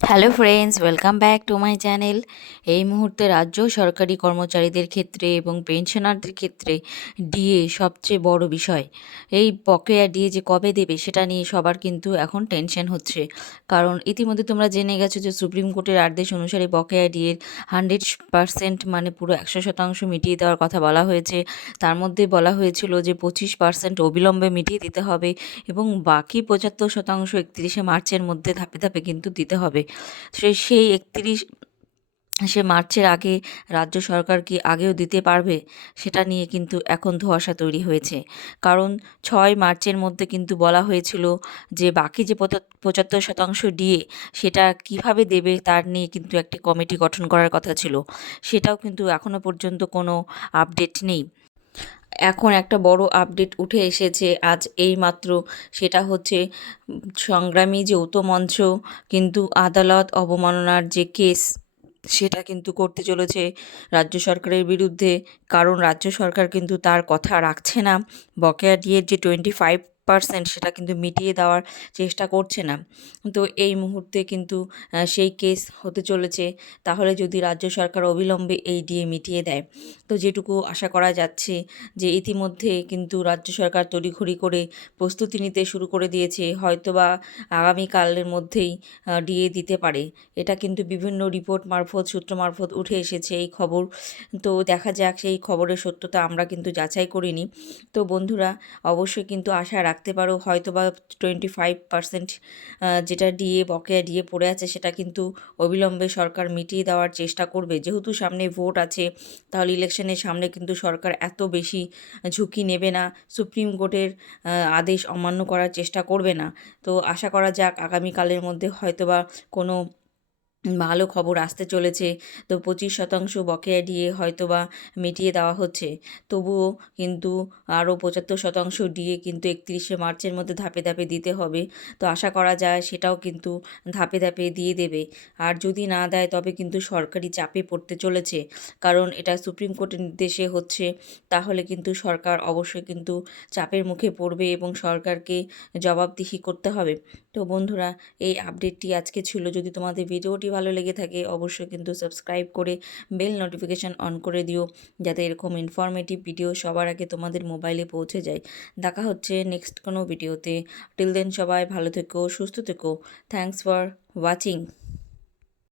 Hello friends, welcome back to my channel. এই মুহূর্তে রাজ্য সরকারি কর্মচারীদের ক্ষেত্রে এবং পেনশনারদের ক্ষেত্রে ডিএ সবচেয়ে বড় বিষয়। এই বকেয়া ডিএ যে কবে দেবে সেটা নিয়ে সবার কিন্তু এখন টেনশন হচ্ছে। কারণ ইতিমধ্যে তোমরা জেনে গেছো যে সুপ্রিম কোর্টের আদেশ অনুসারে বকেয়া ডিএর 100% মানে পুরো 100% মিটিয়ে দেওয়ার কথা বলা হয়েছে। তার মধ্যে বলা হয়েছিল যে 25% অবিলম্বে মিটিয়ে দিতে হবে এবং বাকি 75% 31শে মার্চের মধ্যে ধাপে ধাপে কিন্তু দিতে হবে। সেই 31শে মার্চের আগে রাজ্য সরকার কি আগেও দিতে পারবে, সেটা নিয়ে কিন্তু এখন ধোঁয়াশা তৈরি হয়েছে। কারণ 6 মার্চের মধ্যে কিন্তু বলা হয়েছিল যে বাকি যে 75% ডিএ সেটা কিভাবে দেবে তার নিয়ে কিন্তু একটি কমিটি গঠন করার কথা ছিল। সেটাও কিন্তু এখনো পর্যন্ত কোনো আপডেট নেই। এখন একটা বড় আপডেট উঠে এসেছে আজ এইমাত্র, সেটা হচ্ছে সংগ্রামী যৌথ মঞ্চ কিন্তু আদালত অবমাননার যে কেস সেটা কিন্তু করতে চলেছে রাজ্য সরকারের বিরুদ্ধে। কারণ রাজ্য সরকার কিন্তু তার কথা রাখছে না, বকেয়া ডিএর যে 25% সেটা কিন্তু মিটিয়ে দেওয়ার চেষ্টা করছে না। তো এই মুহূর্তে কিন্তু সেই কেস হতে চলেছে। তাহলে যদি রাজ্য সরকার অবিলম্বে এই ডিএ মিটিয়ে দেয়, তো যেটুকু আশা করা যাচ্ছে যে ইতিমধ্যে কিন্তু রাজ্য সরকার তড়িঘড়ি করে প্রস্তুতি নিতে শুরু করে দিয়েছে, হয়তোবা আগামীকালের মধ্যেই ডিএ দিতে পারে। এটা কিন্তু বিভিন্ন রিপোর্ট মারফত, সূত্র মারফত উঠে এসেছে এই খবর। তো দেখা যাক সেই খবরের সত্যতা আমরা কিন্তু যাচাই করিনি। তো বন্ধুরা, অবশ্যই কিন্তু আশা রাখতে পারো হয়তোবা 25% যেটা ডিএ বকেয়া ডিএ পড়ে আছে সেটা কিন্তু অবিলম্বে সরকার মিটিয়ে দেওয়ার চেষ্টা করবে। যেহেতু সামনে ভোট আছে, তাহলে ইলেকশনের সামনে কিন্তু সরকার এত বেশি ঝুঁকি নেবে না, সুপ্রিম কোর্টের আদেশ অমান্য করার চেষ্টা করবে না। তো আশা করা যাক আগামীকালের মধ্যে হয়তোবা কোনো ভালো খবর আসতে চলেছে। তো 25% বকেয়া ডিএ হয়তোবা মিটিয়ে দেওয়া হচ্ছে। তবুও কিন্তু আরও 75% ডিএ কিন্তু 31শে মার্চের মধ্যে ধাপে ধাপে দিতে হবে। তো আশা করা যায় সেটাও কিন্তু ধাপে ধাপে দিয়ে দেবে। আর যদি না দেয় তবে কিন্তু সরকারি চাপে পড়তে চলেছে। কারণ এটা সুপ্রিম কোর্টের নির্দেশে হচ্ছে, তাহলে কিন্তু সরকার অবশ্যই কিন্তু চাপের মুখে পড়বে এবং সরকারকে জবাবদিহি করতে হবে। তো বন্ধুরা, এই আপডেটটি আজকে ছিল। যদি তোমাদের ভিডিওটি ভালো লেগে থাকে অবশ্যই কিন্তু সাবস্ক্রাইব করে বেল নোটিফিকেশান অন করে দিও, যাতে এরকম ইনফরমেটিভ ভিডিও সবার আগে তোমাদের মোবাইলে পৌঁছে যায়। দেখা হচ্ছে নেক্সট কোনো ভিডিওতে। টিল দেন সবাই ভালো থেকো, সুস্থ থেকো। Thanks for watching.